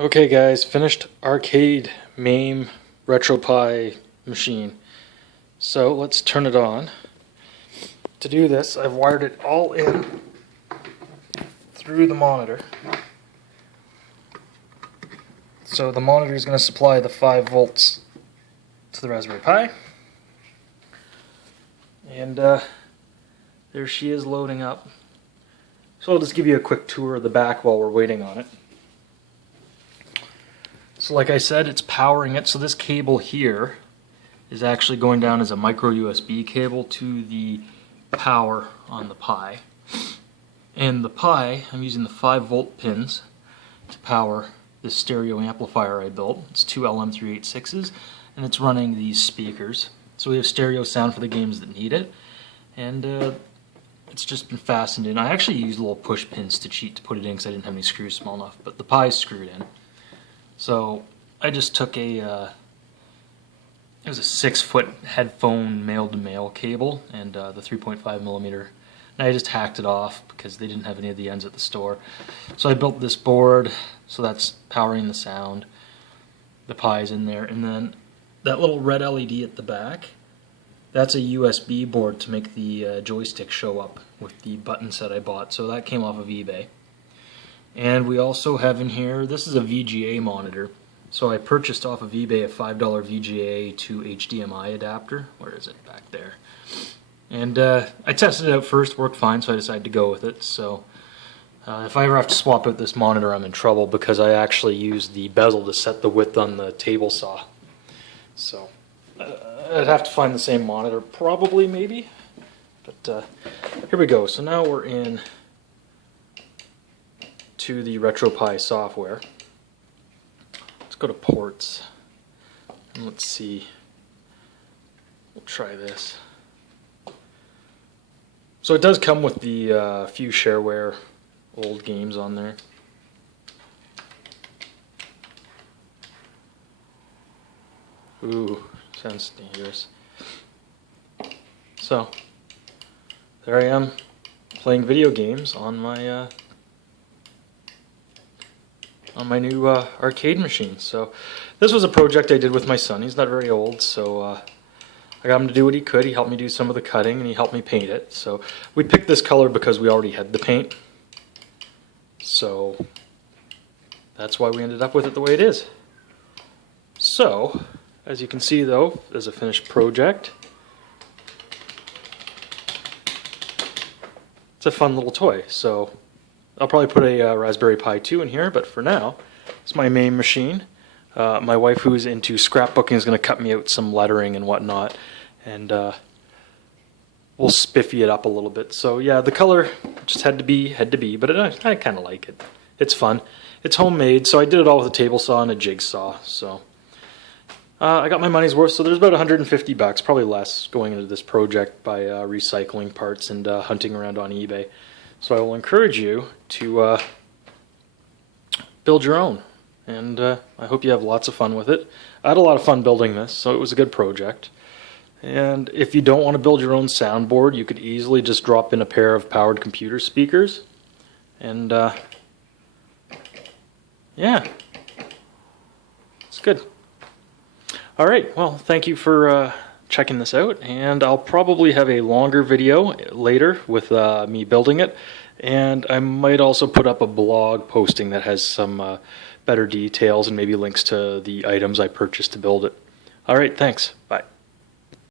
Okay guys, finished arcade MAME Retropie machine. So let's turn it on. To do this, I've wired it all in through the monitor. So the monitor is going to supply the 5 volts to the Raspberry Pi. And there she is loading up. So I'll just give you a quick tour of the back while we're waiting on it. So like I said, it's powering it. So this cable here is actually going down as a micro USB cable to the power on the Pi. And the Pi, I'm using the 5 volt pins to power this stereo amplifier I built. It's 2 LM386s and it's running these speakers. So we have stereo sound for the games that need it. And it's just been fastened in. I actually used little push pins to cheat to put it in because I didn't have any screws small enough, but the Pi's screwed in. So I just took it was a 6-foot headphone male-to-male cable and the 3.5 millimeter, and I just hacked it off because they didn't have any of the ends at the store. So I built this board, so that's powering the sound. The Pi's in there, and then that little red LED at the back, that's a USB board to make the joystick show up with the button set I bought, so that came off of eBay. And we also have in here, this is a VGA monitor. So I purchased off of eBay a $5 VGA to HDMI adapter. Where is it? Back there. And I tested it out first, worked fine, so I decided to go with it. So if I ever have to swap out this monitor, I'm in trouble because I actually used the bezel to set the width on the table saw. So I'd have to find the same monitor, probably, maybe. But here we go. So now we're in to the Retropie software. Let's go to ports and let's see. We'll try this. So it does come with the few shareware old games on there. Ooh, sounds dangerous. So there I am playing video games on my new arcade machine. So this was a project I did with my son. He's not very old, so I got him to do what he could. He helped me do some of the cutting and he helped me paint it. So we picked this color because we already had the paint. So that's why we ended up with it the way it is. So as you can see though, as a finished project, it's a fun little toy. So I'll probably put a Raspberry Pi 2 in here, but for now, it's my main machine. My wife, who's into scrapbooking, is going to cut me out some lettering and whatnot, and we'll spiffy it up a little bit. So yeah, the color just had to be, but I kind of like it. It's fun. It's homemade, so I did it all with a table saw and a jigsaw. So I got my money's worth. So there's about 150 bucks, probably less, going into this project by recycling parts and hunting around on eBay. So I will encourage you to build your own, and I hope you have lots of fun with it. I had a lot of fun building this, so it was a good project. And if you don't want to build your own soundboard, you could easily just drop in a pair of powered computer speakers, and yeah, it's good. Alright, well, thank you for checking this out, and I'll probably have a longer video later with me building it, and I might also put up a blog posting that has some better details and maybe links to the items I purchased to build it. Alright, thanks. Bye.